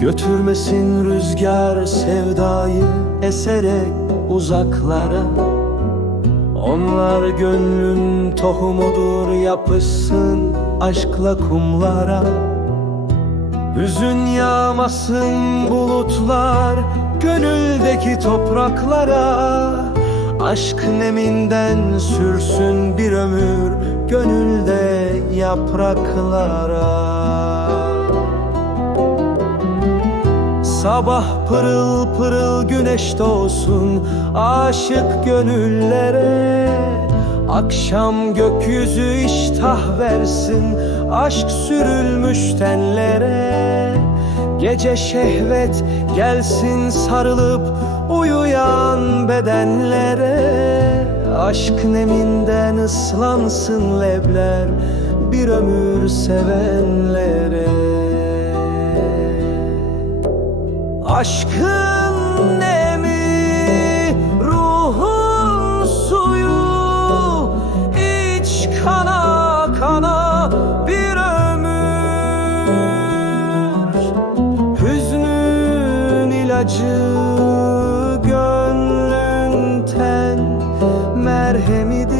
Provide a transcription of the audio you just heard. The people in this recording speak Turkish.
Götürmesin rüzgar sevdayı eserek uzaklara. Onlar gönlün tohumudur yapışsın aşkla kumlara. Hüzün yağmasın bulutlar gönüldeki topraklara. Aşk neminden sürsün bir ömür gönülde yapraklara Sabah pırıl pırıl güneş doğsun aşık gönüllere. Akşam gökyüzü iştah versin aşk sürülmüş tenlere. Gece şehvet gelsin sarılıp uyuyan bedenlere. Aşk neminden ıslansın lebler bir ömür sevenlere Aşkın nemi ruhun suyu iç kana kana bir ömür. Hüznün ilacı gönlün ten merhemidir.